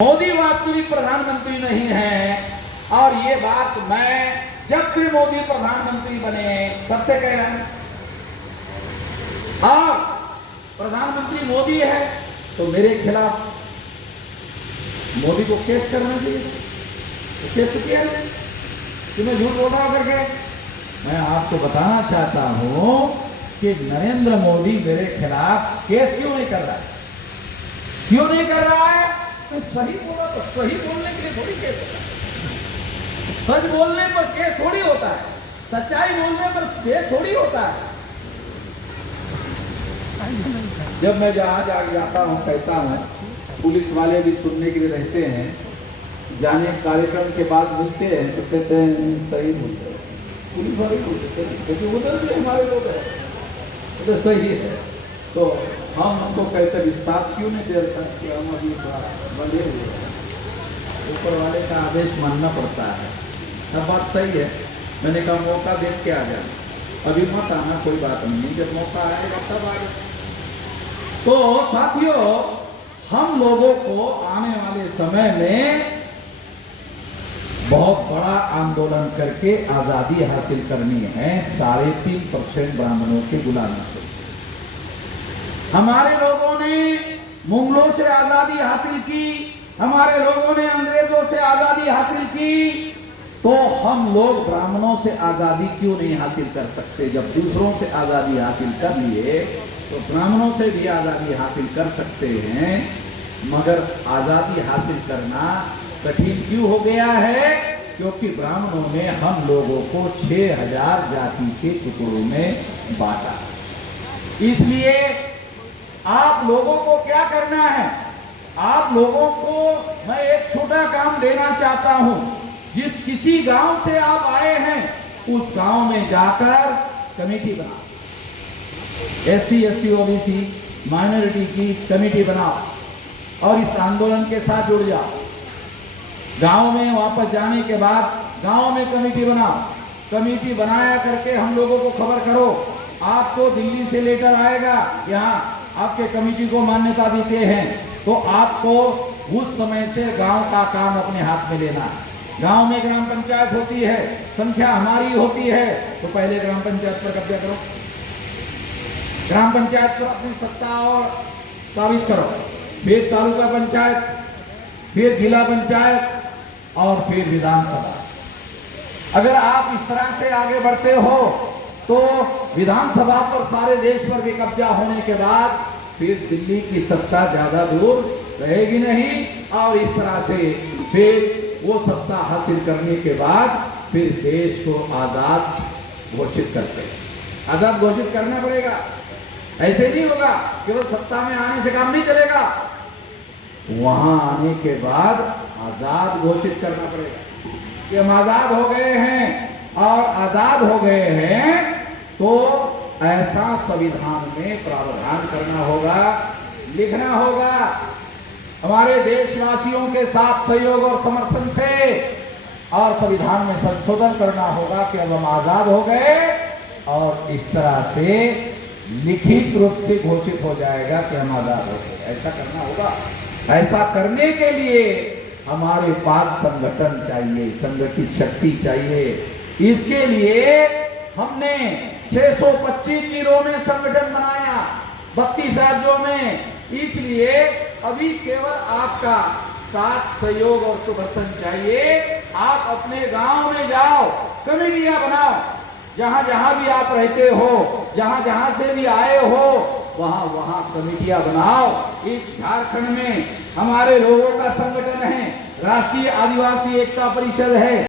मोदी वास्तविक प्रधानमंत्री नहीं है। और ये बात मैं जब से मोदी प्रधानमंत्री बने तब से कह रहे हैं। और प्रधानमंत्री मोदी है तो मेरे खिलाफ मोदी को केस करना चाहिए। तो केस तो किया है कि मैं झूठ बोल रहा हूं करके। मैं आपको बताना चाहता हूं कि नरेंद्र मोदी मेरे खिलाफ केस क्यों नहीं कर रहा है। क्यों नहीं कर रहा है? तो सही बोला तो सही बोलने के लिए थोड़ी केस होता है। सच बोलने पर केस थोड़ी होता है। सच्चाई बोलने पर केस थोड़ी होता है। जब मैं जहां जाता हूं कहता हूं, पुलिस वाले भी सुनने के लिए रहते हैं। जाने कार्यक्रम के बाद मिलते हैं तो कहते हैं सही बोलते हैं। पुलिस वाले बोलते हैं क्योंकि उधर भी हमारे लोग हैं तो सही है। तो हम हमको कहते भी साथ क्यों नहीं देता कि हम अभी बंधे हुए हैं। ऊपर वाले का आदेश मानना पड़ता है। अब बात सही है। मैंने कहा मौका देख के आ जाना, अभी मत आना, कोई बात नहीं, जब मौका आएगा तब आएगा। तो साथियों, हम लोगों को आने वाले समय में बहुत बड़ा आंदोलन करके आजादी हासिल करनी है 3.5% ब्राह्मणों के गुलामी से। हमारे लोगों ने मुगलों से आजादी हासिल की, हमारे लोगों ने अंग्रेजों से आजादी हासिल की, तो हम लोग ब्राह्मणों से आजादी क्यों नहीं हासिल कर सकते? जब दूसरों से आजादी हासिल कर लिए तो ब्राह्मणों से भी आजादी हासिल कर सकते हैं। मगर आजादी हासिल करना कठिन क्यों हो गया है? क्योंकि ब्राह्मणों ने हम लोगों को 6000 जाति के टुकड़ों में बांटा। इसलिए आप लोगों को क्या करना है? आप लोगों को मैं एक छोटा काम देना चाहता हूं। जिस किसी गांव से आप आए हैं उस गांव में जाकर कमेटी बनाओ। SC ST OBC माइनॉरिटी की कमेटी बनाओ और इस आंदोलन के साथ जुड़ जाओ। गांव में वापस जाने के बाद गांव में कमेटी बनाओ। कमेटी बनाया करके हम लोगों को खबर करो। आपको दिल्ली से लेटर आएगा, यहाँ आपके कमेटी को मान्यता देते हैं, तो आपको उस समय से गांव का काम अपने हाथ में लेना। गांव में ग्राम पंचायत होती है, संख्या हमारी होती है, तो पहले ग्राम पंचायत पर कब्जा करो। ग्राम पंचायत पर अपनी सत्ता और काबिज करो। फिर तालुका पंचायत, फिर जिला पंचायत और फिर विधानसभा। अगर आप इस तरह से आगे बढ़ते हो तो विधानसभा पर सारे देश पर भी कब्जा होने के बाद फिर दिल्ली की सत्ता ज्यादा दूर रहेगी नहीं। और इस तरह से फिर वो सत्ता हासिल करने के बाद फिर देश को आजाद घोषित करते हैं। आजाद घोषित करना पड़ेगा। ऐसे नहीं होगा, केवल सत्ता में आने से काम नहीं चलेगा। वहां आने के बाद आजाद घोषित करना पड़ेगा कि हम आजाद हो गए हैं। और आजाद हो गए हैं तो ऐसा संविधान में प्रावधान करना होगा, लिखना होगा। हमारे देशवासियों के साथ सहयोग और समर्थन से और संविधान में संशोधन करना होगा कि अब हम आजाद हो गए। और इस तरह से लिखित रूप से घोषित हो जाएगा कि हम आजाद हो गए। ऐसा करना होगा। ऐसा करने के लिए हमारे पास संगठन चाहिए, संगठित शक्ति चाहिए। इसके लिए हमने 625 जिलों में संगठन बनाया, 32 राज्यों में। इसलिए अभी केवल आपका साथ, सहयोग और समर्थन चाहिए। आप अपने गांव में जाओ, कमेटियां बनाओ। जहां जहां भी आप रहते हो, जहां जहां से भी आए हो, वहां वहां कमेटियां बनाओ। इस झारखंड में हमारे लोगों का संगठन है, राष्ट्रीय आदिवासी एकता परिषद है।